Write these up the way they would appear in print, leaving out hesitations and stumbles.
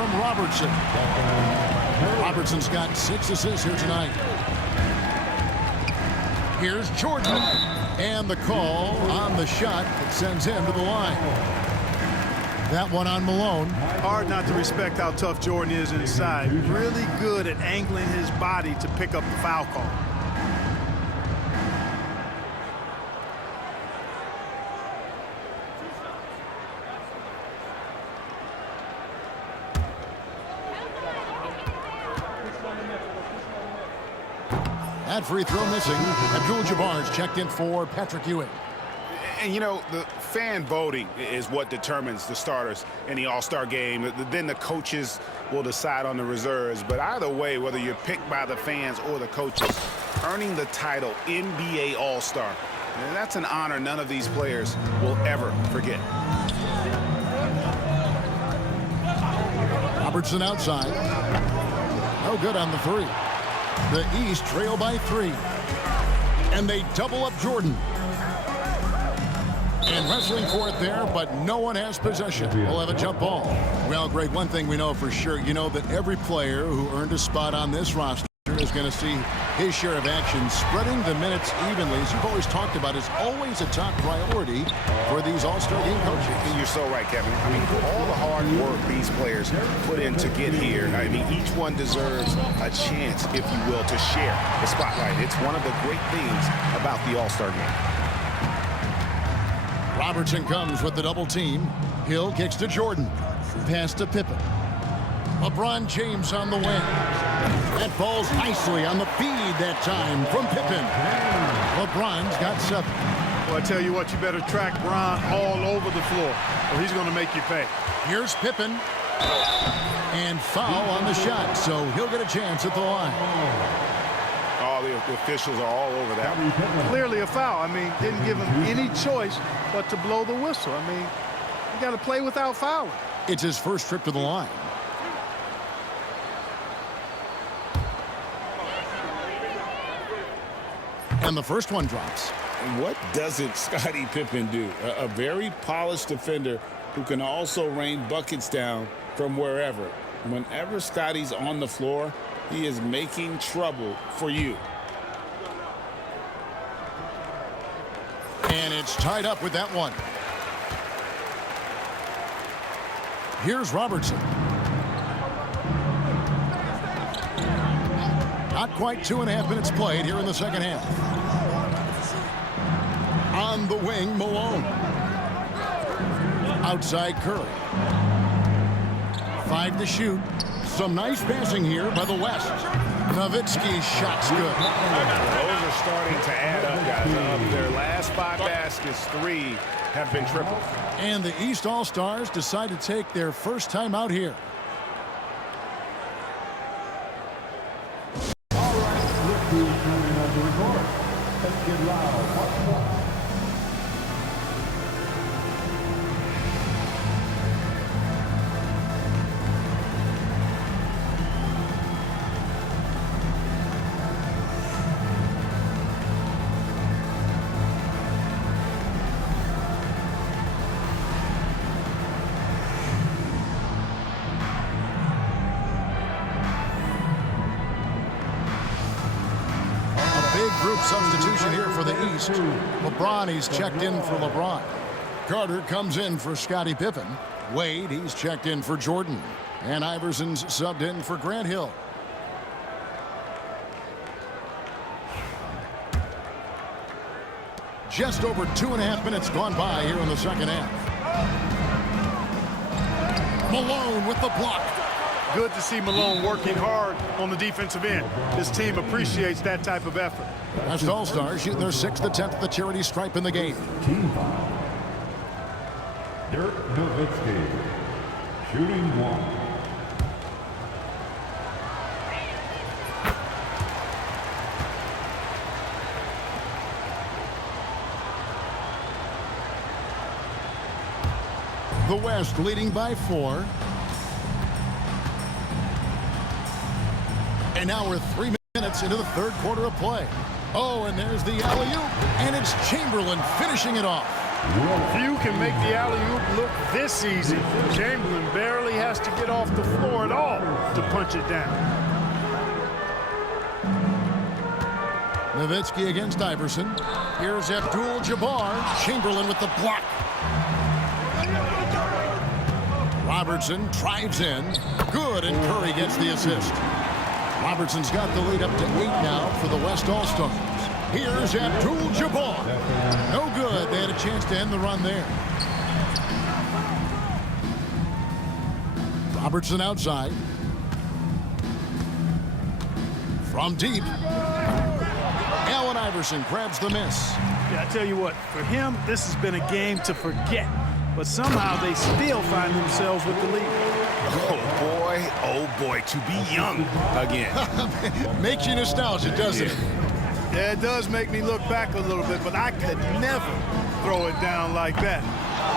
from Robertson. Robertson's got 6 assists here tonight. Here's Jordan. And the call on the shot that sends him to the line. That one on Malone. Hard not to respect how tough Jordan is inside. Really good at angling his body to pick up the foul call. That free throw missing. Abdul-Jabbar's checked in for Patrick Ewing. And, you know, the fan voting is what determines the starters in the All-Star game. Then the coaches will decide on the reserves. But either way, whether you're picked by the fans or the coaches, earning the title NBA All-Star, that's an honor none of these players will ever forget. Robertson outside. No good on the three. The East trail by 3. And they double up Jordan. And wrestling for it there, but no one has possession. We'll have a jump ball. Well, Greg, one thing we know for sure, you know that every player who earned a spot on this roster is going to see his share of action. Spreading the minutes evenly, as you've always talked about, is always a top priority for these All-Star game coaches. And you're so right, Kevin. I mean, all the hard work these players put in to get here, I mean, each one deserves a chance, if you will, to share the spotlight. It's one of the great things about the All-Star game. Robertson comes with the double team. Hill kicks to Jordan. Pass to Pippen. LeBron James on the wing. That falls nicely on the feed that time from Pippen. LeBron's got 7. Well, I tell you what, you better track Bron all over the floor, or he's going to make you pay. Here's Pippen. And foul on the shot, so he'll get a chance at the line. Oh, the officials are all over that. Clearly a foul. I mean, didn't give him any choice but to blow the whistle. I mean, you got to play without fouling. It's his first trip to the line. And the first one drops. What doesn't Scottie Pippen do? A very polished defender who can also rain buckets down from wherever. Whenever Scottie's on the floor, he is making trouble for you. And it's tied up with that one. Here's Robertson. Not quite 2.5 minutes played here in the second half. On the wing, Malone. Outside Curry. 5 to shoot. Some nice passing here by the West. Nowitzki's shot's good. Those are starting to add up, guys. Their last 5 baskets, 3 have been tripled. And the East All-Stars decide to take their first time out here. All right, look who's coming onto the court. Let's get loud. Group substitution here for the East. LeBron, he's checked in for LeBron. Carter comes in for Scottie Pippen. Wade, he's checked in for Jordan. And Iverson's subbed in for Grant Hill. Just over 2.5 minutes gone by here in the second half. Malone with the block. Good to see Malone working hard on the defensive end. This team appreciates that type of effort. That's All-Stars shooting their 6th attempt at the charity stripe in the game. Team foul. Dirk Nowitzki, shooting 1. The West leading by 4. And now we're 3 minutes into the third quarter of play. Oh, and there's the alley-oop. And it's Chamberlain finishing it off. Few can make the alley-oop look this easy. Chamberlain barely has to get off the floor to punch it down. Nowitzki against Iverson. Here's Abdul-Jabbar. Chamberlain with the block. Robertson drives in. Good, and Curry gets the assist. Robertson's got the lead up to 8 now for the West All-Stars. Here's Abdul-Jabbar. No good. They had a chance to end the run there. Robertson outside. From deep. Allen Iverson grabs the miss. Yeah, I tell you what, for him, this has been a game to forget. But somehow they still find themselves with the lead. Oh boy, to be young again. Makes you nostalgic, doesn't it? Yeah, it does make me look back a little bit, but I could never throw it down like that.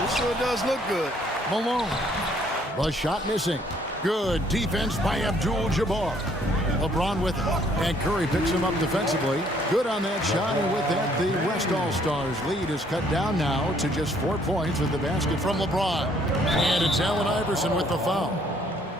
It sure does look good. Malone. The shot missing. Good defense by Abdul-Jabbar. LeBron with it. And Curry picks him up defensively. Good on that shot, and with that, the West All-Stars lead is cut down now to just 4 points with the basket from LeBron. And it's Allen Iverson with the foul.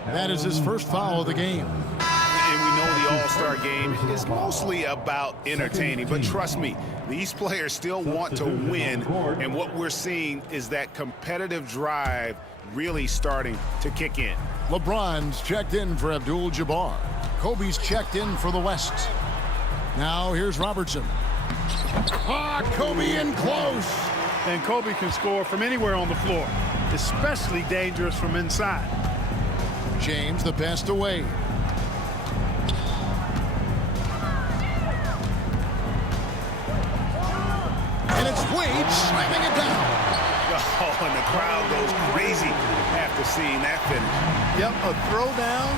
That is his first foul of the game. And we know the All-Star game is mostly about entertaining, but trust me, these players still want to win, and what we're seeing is that competitive drive really starting to kick in. LeBron's checked in for Abdul-Jabbar. Kobe's checked in for the West. Now here's Robertson. Kobe in close. And Kobe can score from anywhere on the floor, especially dangerous from inside. James, the pass to Wade. And it's Wade slamming it down. Oh, and the crowd goes crazy after seeing that finish. Yep, a throwdown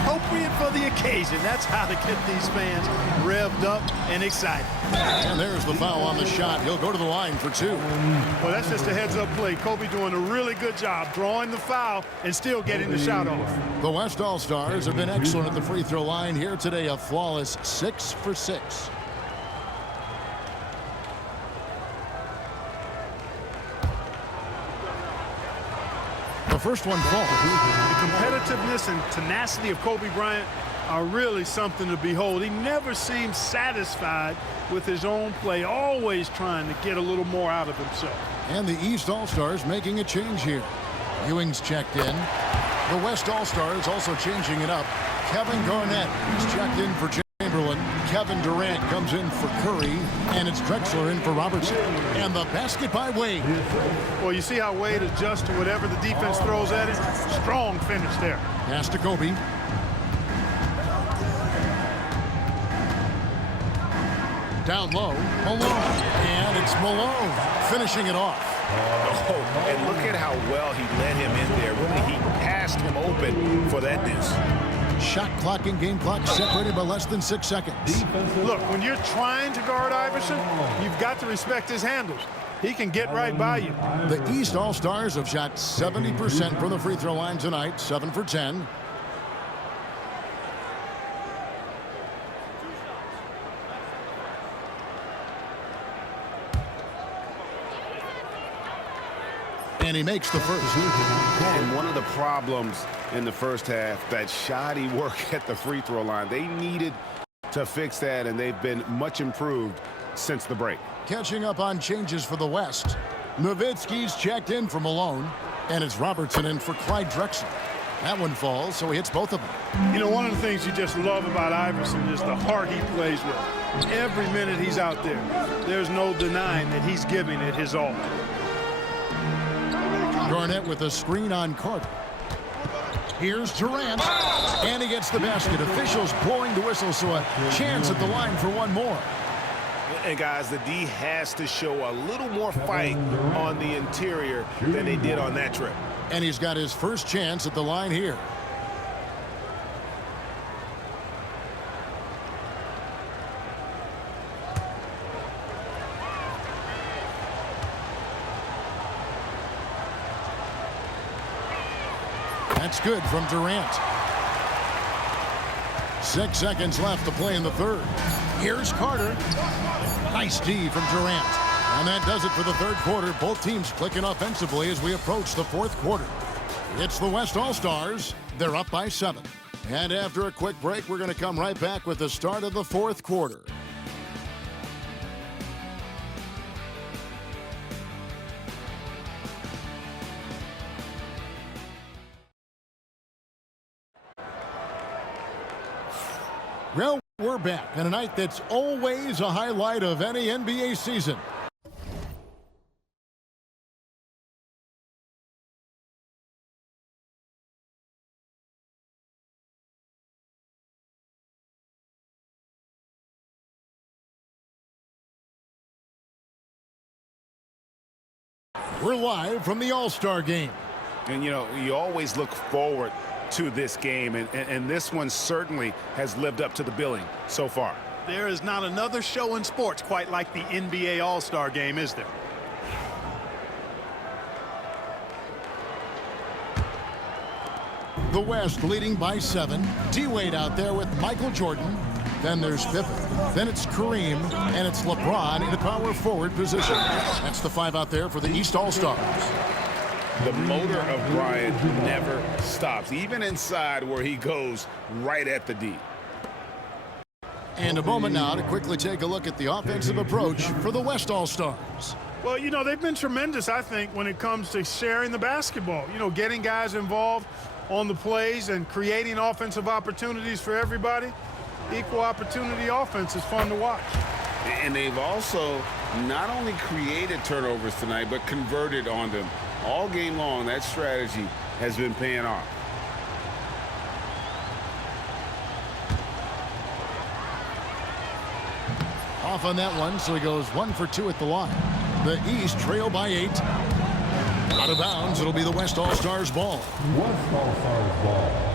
appropriate for the occasion. That's how to get these fans revved up and excited. And there's the foul on the shot. He'll go to the line for 2. Well, that's just a heads-up play. Kobe doing a really good job drawing the foul and still getting the shot off. The West All-Stars have been excellent at the free throw line here today. A flawless 6 for 6. The first one falls. The competitiveness and tenacity of Kobe Bryant are really something to behold. He never seems satisfied with his own play, always trying to get a little more out of himself. And the East All-Stars making a change here. Ewing's checked in. The West All-Stars also changing it up. Kevin Garnett is checked in for Chamberlain. Kevin Durant comes in for Curry. And it's Drexler in for Robertson. And the basket by Wade. Well, you see how Wade adjusts to whatever the defense throws at him? Strong finish there. Pass to Kobe. Down low, Malone. And it's Malone finishing it off. Oh, and look at how well he led him in there. Really, he passed him open for that deuce. Shot clock and game clock separated by less than 6 seconds. Look, when you're trying to guard Iverson, you've got to respect his handles. He can get right by you. The East All-Stars have shot 70% from the free throw line tonight, 7 for 10. And he makes the first. And one of the problems in the first half, that shoddy work at the free throw line. They needed to fix that, and they've been much improved since the break. Catching up on changes for the West. Nowitzki's checked in for Malone, and it's Robertson in for Clyde Drexler. That one falls, so he hits both of them. You know, one of the things you just love about Iverson is the heart he plays with. Every minute he's out there, there's no denying that he's giving it his all. Garnett with a screen on Carter. Here's Durant, and he gets the basket. Officials blowing the whistle, so a chance at the line for one more. And guys, the D has to show a little more fight on the interior than they did on that trip. And he's got his first chance at the line here. That's good from Durant. 6 seconds left to play in the third. Here's Carter. Nice D from Durant. And that does it for the third quarter. Both teams clicking offensively as we approach the fourth quarter. It's the West All-Stars. They're up by 7. And after a quick break, we're going to come right back with the start of the fourth quarter. Well, we're back on a night that's always a highlight of any NBA season. We're live from the All-Star game. And, you know, you always look forward to this game, and this one certainly has lived up to the billing so far. There is not another show in sports quite like the NBA All-Star game, is there? The West leading by 7. D-Wade out there with Michael Jordan. Then there's Pippen. Then it's Kareem. And it's LeBron in a power forward position. That's the 5 out there for the East All-Stars. The motor of Bryant never stops, even inside where he goes right at the D. And a moment now to quickly take a look at the offensive approach for the West All-Stars. Well, you know, they've been tremendous, I think, when it comes to sharing the basketball. You know, getting guys involved on the plays and creating offensive opportunities for everybody. Equal opportunity offense is fun to watch. And they've also not only created turnovers tonight, but converted on them. All game long, that strategy has been paying off. Off on that one, so he goes 1 for 2 at the line. The East trail by 8. Out of bounds, it'll be the West All-Stars ball. West All-Stars ball.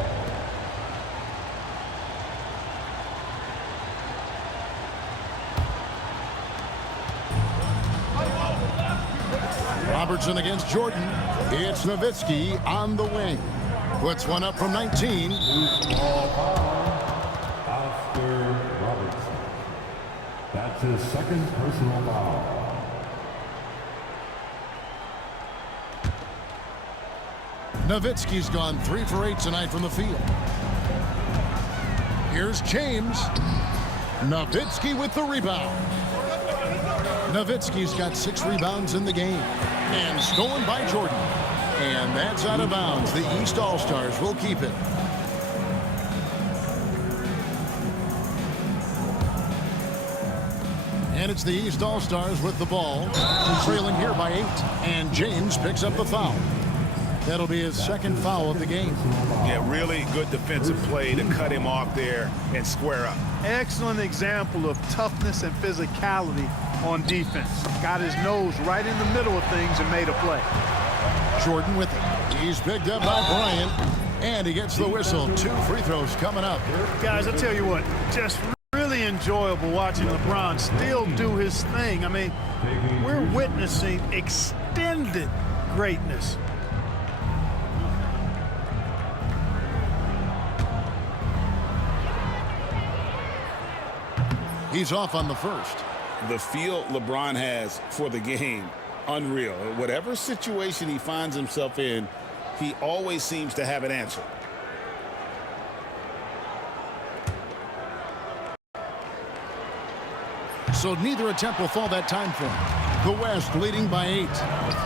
Robertson against Jordan. It's Nowitzki on the wing. Puts one up from 19. Oscar Robertson. That's his second personal foul. Nowitzki's gone 3 for 8 tonight from the field. Here's James. Nowitzki with the rebound. Nowitzki's got 6 rebounds in the game. And stolen by Jordan. And that's out of bounds. The East All-Stars will keep it. And it's the East All-Stars with the ball. Trailing here by 8. And James picks up the foul. That'll be his second foul of the game. Yeah, really good defensive play to cut him off there and square up. Excellent example of toughness and physicality on defense. Got his nose right in the middle of things and made a play. Jordan with it. He's picked up by Bryant. And he gets the whistle. 2 free throws coming up. Guys, I tell you what, just really enjoyable watching LeBron still do his thing. I mean, we're witnessing extended greatness. He's off on the first. The feel LeBron has for the game, unreal. Whatever situation he finds himself in, he always seems to have an answer. So neither attempt will fall that time for him. The West leading by 8.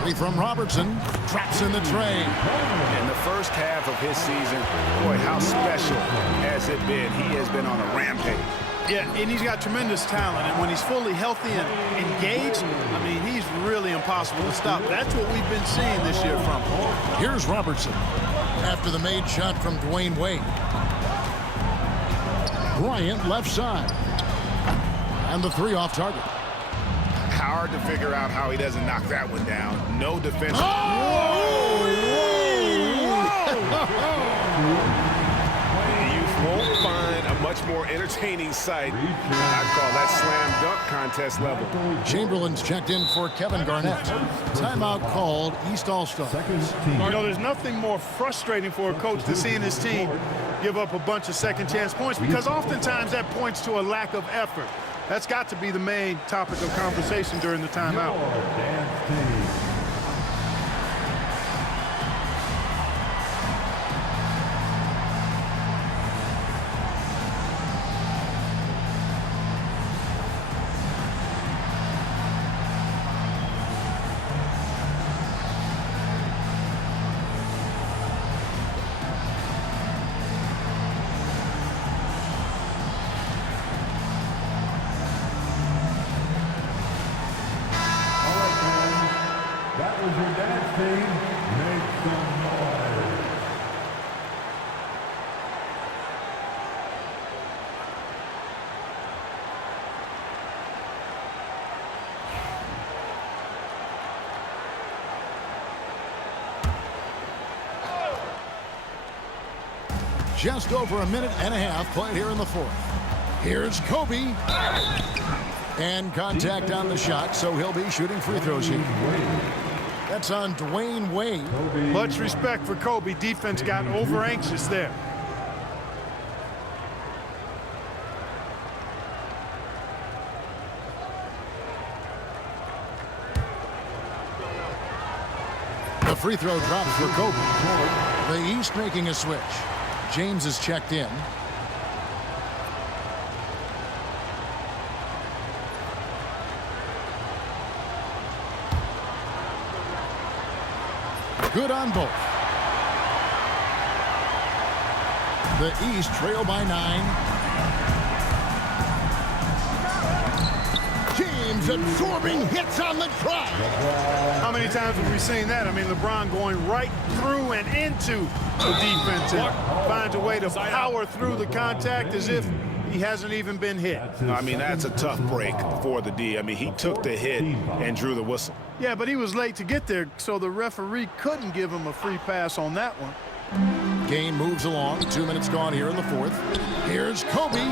3 from Robertson. Traps in the tray. In the first half of his season, boy, how special has it been? He has been on a rampage. Yeah, and he's got tremendous talent. And when he's fully healthy and engaged, I mean, he's really impossible to stop. That's what we've been seeing this year from him. Here's Robertson. After the made shot from Dwayne Wade. Bryant left side. And the 3 off target. Hard to figure out how he doesn't knock that one down. No defense. You won't find a much more entertaining sight. I'd call that slam dunk contest level. Chamberlain's checked in for Kevin Garnett. Timeout called East All-Stars. You know, there's nothing more frustrating for a coach than seeing his team give up a bunch of second chance points, because oftentimes that points to a lack of effort. That's got to be the main topic of conversation during the timeout. team, make some noise. Just over a minute and a half played here in the fourth. Here's Kobe. And contact on the shot, so he'll be shooting free throws here. That's on Dwayne Wade. Much respect for Kobe. Defense got over anxious there. The free throw drops for Kobe. The East making a switch. James is checked in. Good on both. The East trail by 9. James absorbing hits on the drive. How many times have we seen that? I mean, LeBron going right through and into the defense and finds a way to power through the contact as if he hasn't even been hit. I mean, that's a tough break for the D. I mean, he took the hit and drew the whistle. Yeah, but he was late to get there, so the referee couldn't give him a free pass on that one. Game moves along. 2 minutes gone here in the fourth. Here's Kobe.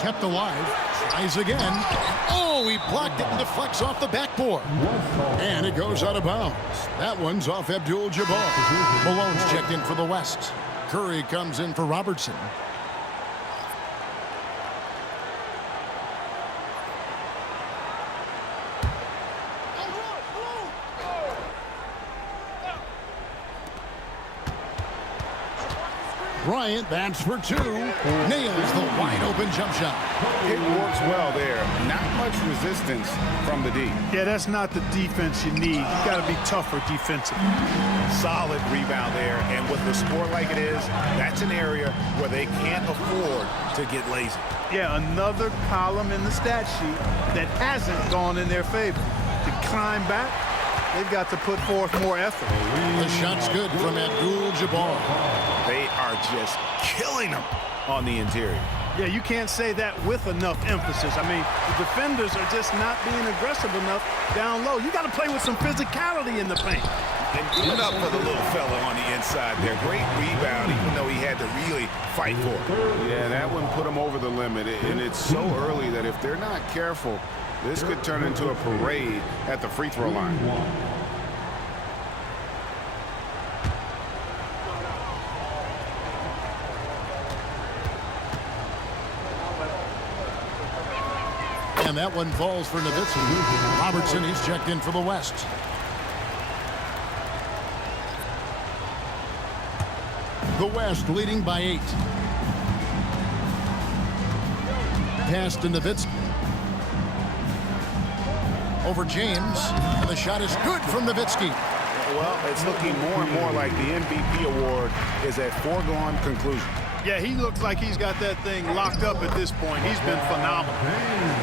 Kept alive. Tries again. Oh, he blocked it and deflects off the backboard. And it goes out of bounds. That one's off Abdul-Jabbar. Malone's checked in for the West. Curry comes in for Robertson. Bryant, that's for 2. Nails the wide-open jump shot. It works well there. Not much resistance from the D. Yeah, that's not the defense you need. You got to be tougher defensively. Solid rebound there. And with the score like it is, that's an area where they can't afford to get lazy. Yeah, another column in the stat sheet that hasn't gone in their favor. To climb back, they've got to put forth more effort. The shot's good from Abdul-Jabbar. They are just killing them on the interior. Yeah, you can't say that with enough emphasis. I mean, the defenders are just not being aggressive enough down low. You got to play with some physicality in the paint. And good up for the little fella on the inside there. Great rebound, even though he had to really fight for it. Yeah, that one put him over the limit. And it's so early that if they're not careful, this could turn into a parade at the free throw line. And that one falls for Nowitzki. Robertson, he's checked in for the West. The West leading by 8. Pass to Nowitzki. Over James. And the shot is good from Nowitzki. Well, it's looking more and more like the MVP award is a foregone conclusion. Yeah, he looks like he's got that thing locked up at this point. He's been phenomenal.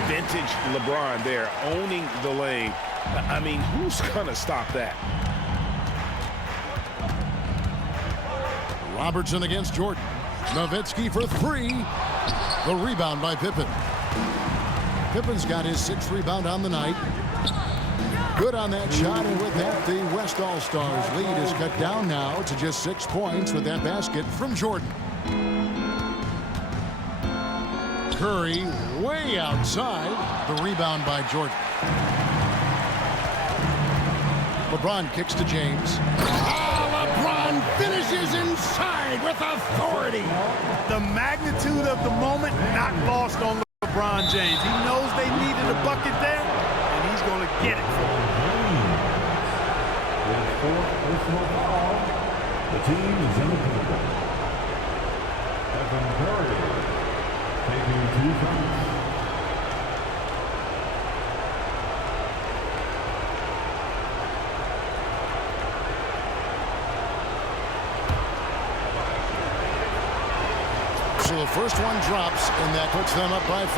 Vintage LeBron there, owning the lane. I mean, who's going to stop that? Robertson against Jordan. Nowitzki for 3. The rebound by Pippen. Pippen's got his 6th rebound on the night. Good on that shot, and with that, the West All-Stars lead is cut down now to just 6 points with that basket from Jordan. Curry way outside. The rebound by Jordan. LeBron kicks to James. LeBron finishes inside with authority. The magnitude of the moment not lost on LeBron James. He knows they needed a bucket there, and he's going to get it for them. With 4th personal foul, the team is in the penalty. Stephen Curry taking 2 fouls. So the first one drops, and that puts them up by 5.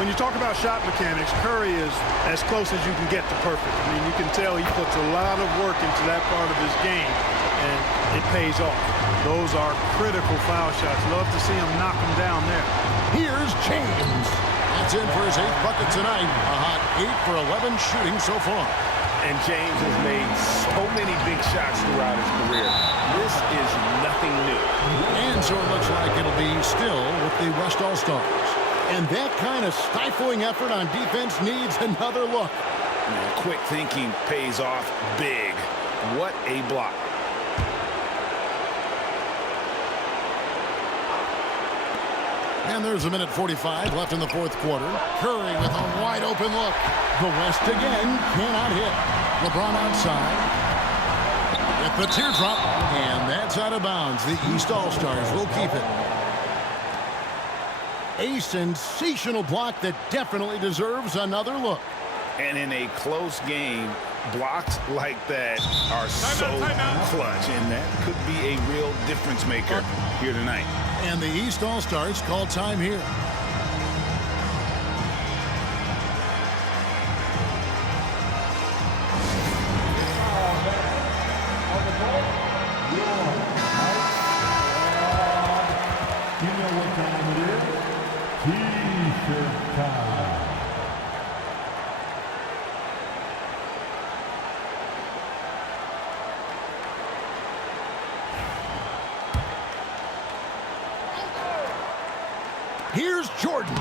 When you talk about shot mechanics, Curry is as close as you can get to perfect. I mean, you can tell he puts a lot of work into that part of his game, and it pays off. Those are critical foul shots. Love to see him knock them down there. Here's James. That's in for his 8th bucket tonight. A hot 8 for 11 shooting so far. And James has made so many big shots throughout his career. This is nothing new. And so it looks like it'll be still with the West All-Stars. And that kind of stifling effort on defense needs another look. Quick thinking pays off big. What a block. And there's a minute 45 left in the 4th quarter. Curry with a wide open look. The West again cannot hit. LeBron outside. With the teardrop. And that's out of bounds. The East All-Stars will keep it. A sensational block that definitely deserves another look. And in a close game, blocks like that are so clutch. And that could be a real difference maker here tonight. And the East All-Stars call time here. You know what time it is? T-shirt time. Here's Jordan.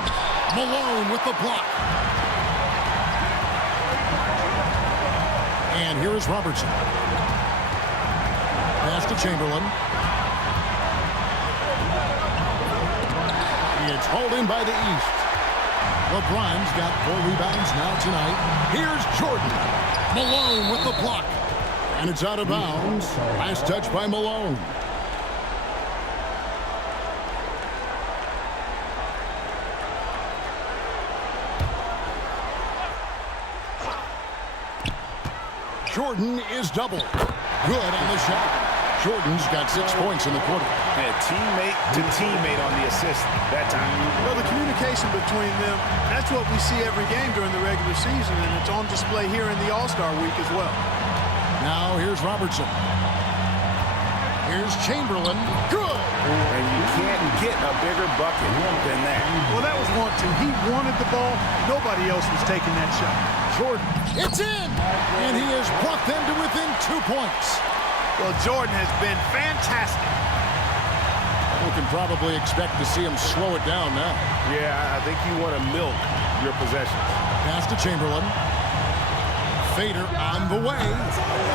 Malone with the block. And here is Robertson. Pass to Chamberlain. It's hauled in by the East. LeBron's got 4 rebounds now tonight. Here's Jordan. Malone with the block. And it's out of bounds. Last touch by Malone. Jordan is doubled. Good on the shot. Jordan's got 6 points in the quarter. And teammate to teammate on the assist that time. Well, the communication between them, that's what we see every game during the regular season, and it's on display here in the All-Star week as well. Now here's Robertson. Here's Chamberlain. Good. And you can't get a bigger bucket than that. Well, that was wanting. He wanted the ball. Nobody else was taking that shot. Jordan. It's in. And he has brought them to within 2 points. Well, Jordan has been fantastic. We can probably expect to see him slow it down now. Yeah, I think you want to milk your possessions. Pass to Chamberlain. Fader on the way.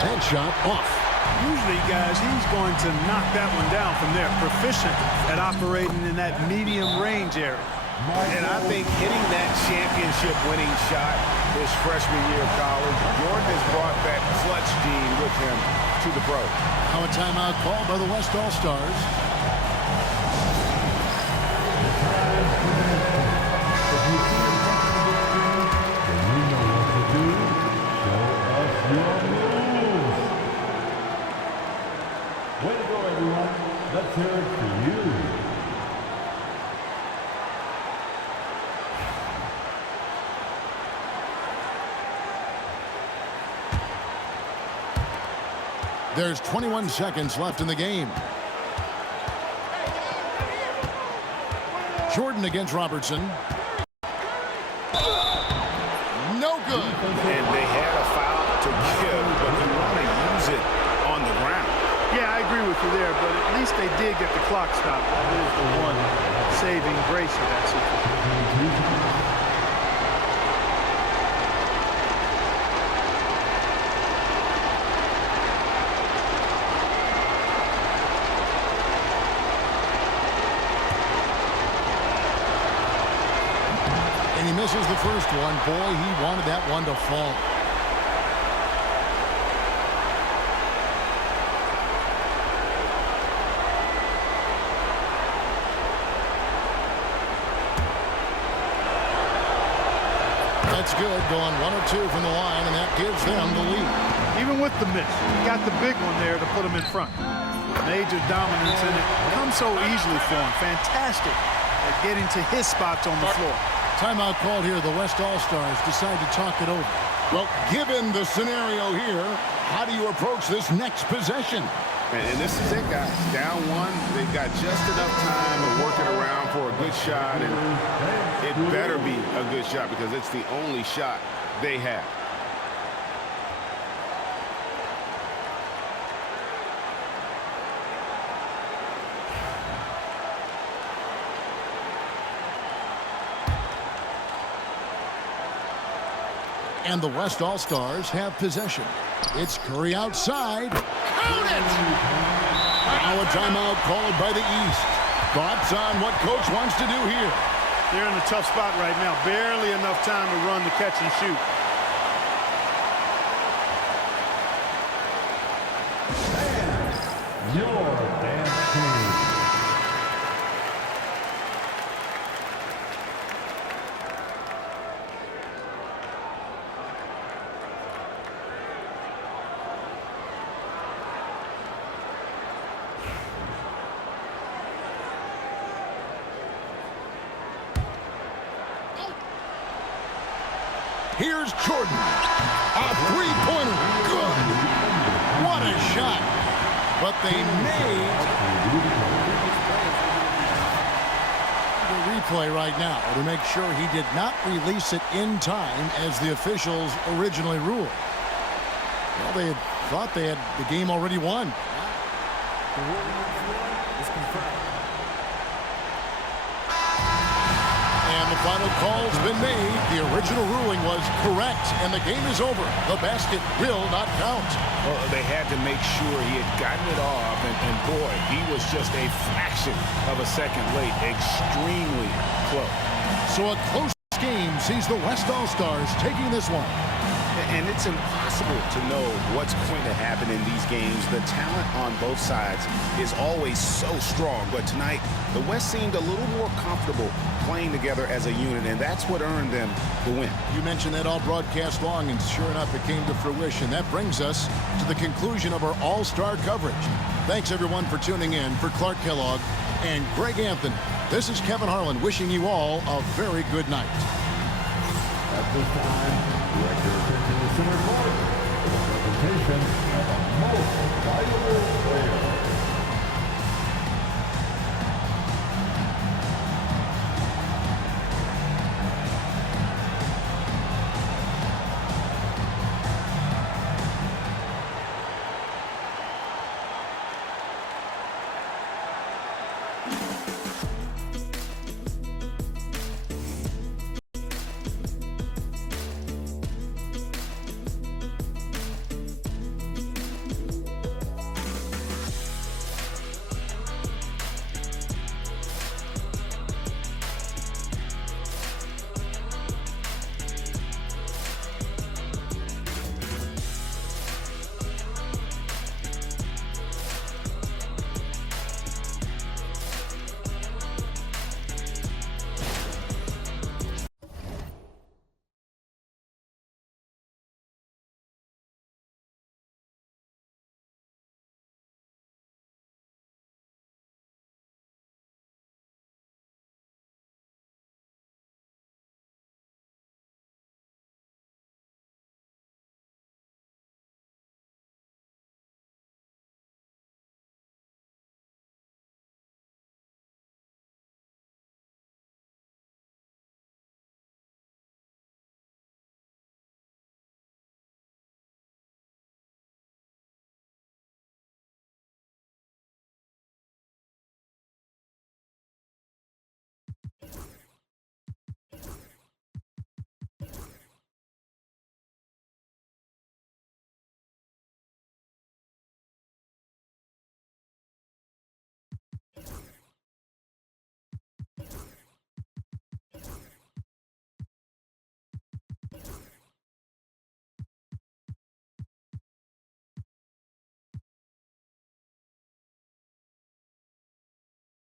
Head shot off. Usually, guys, he's going to knock that one down from there. Proficient at operating in that medium range area. And I think hitting that championship-winning shot his freshman year of college, Jordan has brought that clutch gene with him to the pros. Now a timeout called by the West All-Stars. Way to go, everyone. Let's hear it for you. There's 21 seconds left in the game. Jordan against Robertson. No good. And they had a foul to give, but you want to use it on the ground. Yeah, I agree with you there, but at least they did get the clock stopped. That is the one saving grace of that situation. And he misses the first one. Boy, he wanted that one to fall. That's good, going 1 or 2 from the line, and that gives them the lead. Even with the miss, he got the big one there to put him in front. Major dominance, and it comes so easily for him. Fantastic at getting to his spots on the floor. Timeout called here. The West All-Stars decide to talk it over. Well, given the scenario here, how do you approach this next possession? And this is it, guys. Down one, they've got just enough time to work it around for a good shot, and it better be a good shot because it's the only shot they have. And the West All-Stars have possession. It's Curry outside. Count it! Now a timeout called by the East. Thoughts on what Coach wants to do here? They're in a tough spot right now. Barely enough time to run the catch and shoot. Your damn team. Here's Jordan. A three-pointer. Good. What a shot. But they made the replay right now to make sure he did not release it in time as the officials originally ruled. Well, they had thought they had the game already won. The ruling on the floor is confirmed. And the final call's been made. The original ruling was correct, and the game is over. The basket will not count. Well, they had to make sure he had gotten it off, and boy, he was just a fraction of a second late. Extremely close. So a close game sees the West All-Stars taking this one. And it's impossible to know what's going to happen in these games. The talent on both sides is always so strong. But tonight, the West seemed a little more comfortable playing together as a unit, and that's what earned them the win. You mentioned that all broadcast long, and sure enough, it came to fruition. That brings us to the conclusion of our All-Star coverage. Thanks, everyone, for tuning in. For Clark Kellogg and Greg Anthony, this is Kevin Harlan wishing you all a very good night. At this time, director in the center court, the presentation of the most valuable player.